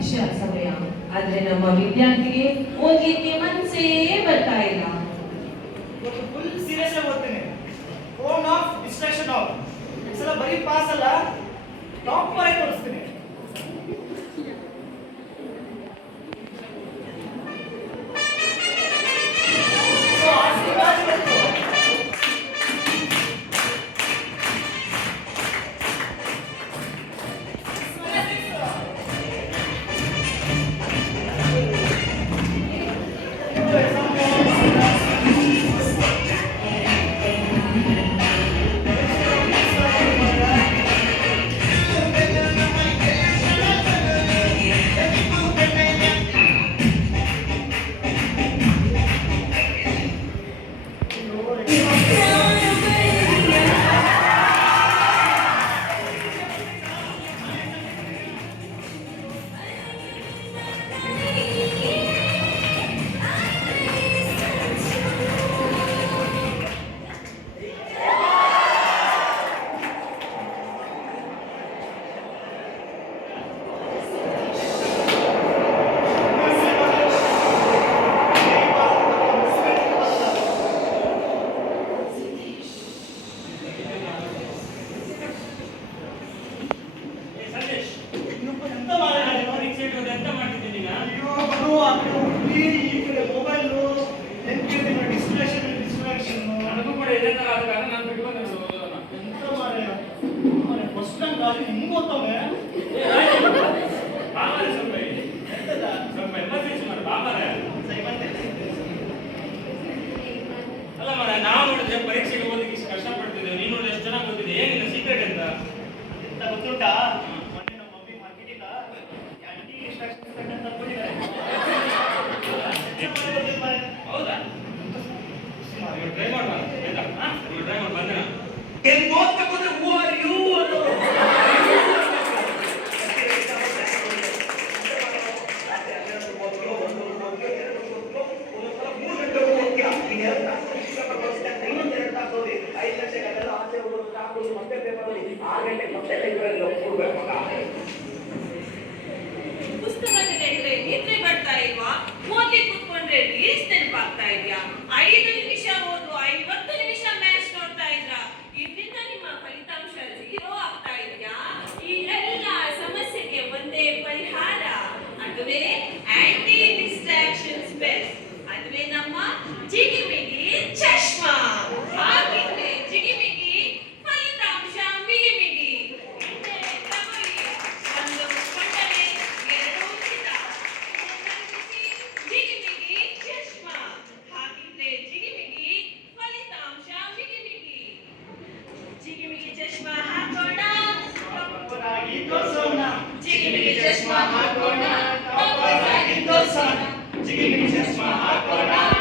ಪರೀಕ್ಷಾ ಸಮಯ. ಆದ್ರೆ ನಮ್ಮ ವಿದ್ಯಾರ್ಥಿಗೆ ಓದ್ಲಿಕ್ಕೆ ಮನಸ್ಸೇ ಬರ್ತಾ ಇಲ್ಲ. ಇವತ್ತು ಫುಲ್ ಸೀರಿಯಸ್ ಆಗಿ ಓದ್ತೇನೆ. Phone off, distraction off. ಈ ಸಲ ಬರೀ ಪಾಸ್ ಅಲ್ಲ, ಟಾಪ್ ಆಗಿ ತೋರಿಸ್ತೀನಿ. ಪರೀಕ್ಷೆಗೆ ಓದಲಿಕ್ಕೆ ಇಷ್ಟು ಕಷ್ಟಪಡ್ತಿದ್ದೇವೆ. ನೀನು ಎಷ್ಟು ಚೆನ್ನಾಗಿ ಓದಿದೆ. ಏನಿಲ್ಲ ಸೀಕ್ರೆಟ್ ಅಂತ ಗೊತ್ತುಂಟಾ? ಮೊನ್ನೆ ನಮ್ಮ ಮಮ್ಮಿ ಮಾರ್ಕೆಟಿಂದ ಆಂಟಿ ಡಿಸ್ಟ್ರಾಕ್ಷನ್ ಅಂತ ಕೊಟ್ಟಿದ್ದಾರೆ. ಹೌದಾ? ಟ್ರೈ ಮಾಡುವ ಆಯ್ತಾ? ಟ್ರೈ ಮಾಡಿ ಬಂದೆ ನಾನು. ಪುಸ್ತಕ ತೆಗೆದ್ರೆ ನಿದ್ರೆ ಬರ್ತಾ ಇಲ್ವಾ? ಓದಿ ಕೂತ್ಕೊಂಡ್ರೆ ರೀಲ್ಸ್ ನೆನಪಾಗ್ತಾ ಇದೆಯಾ? 5 ನಿಮಿಷ ಓದು, 50 ನಿಮಿಷ ಮ್ಯಾಚ್ ನೋಡ್ತಾ ಇದ್ರ. ಇದರಿಂದ ನಿಮ್ಮ ಫಲಿತಾಂಶ 0 ಆಗ್ತಾ ಇದೆಯಾ? ಈ ಎಲ್ಲ ಸಮಸ್ಯೆಗೆ ಒಂದೇ ಪರಿಹಾರ, ಅದುವೇ ಆಂಟಿ ಡಿಸ್ಟ್ರಾಕ್ಷನ್ ಸ್ಪೆಲ್. ಅದುವೇ ನಮ್ಮ ಜಿಗಿಮಿಗಿ ಚಶ್ಮಾ. ಹಾಗಿದ್ರೆ ಜಿಗಿಮಿಗಿ ಫಲಿತಾಂಶ ಮಿಗಿಮಿಗಿ. ತಗೊಳ್ಳಿ, ಒಂದು ಕೊಂಡರೆ 2 ಉಚಿತ. ಜಿಗಿಮಿಗಿ ಚಶ್ಮಾ. ಹಾಗಿದ್ರೆ ಜಿಗಿಮಿಗಿ ಫಲಿತಾಂಶ ಮಿಗಿಮಿಗಿ. ಜಿಗಿಮಿಗಿ ಚಶ್ಮಾ ಹಾಕೋಣ, ಜಿಗಿಮಿಗಿ ಚಶ್ಮಾ ಹಾಕೋಣ, ಜಿಗಿಮಿಗಿ ಚಶ್ಮಾ ಹಾಕೋಣ.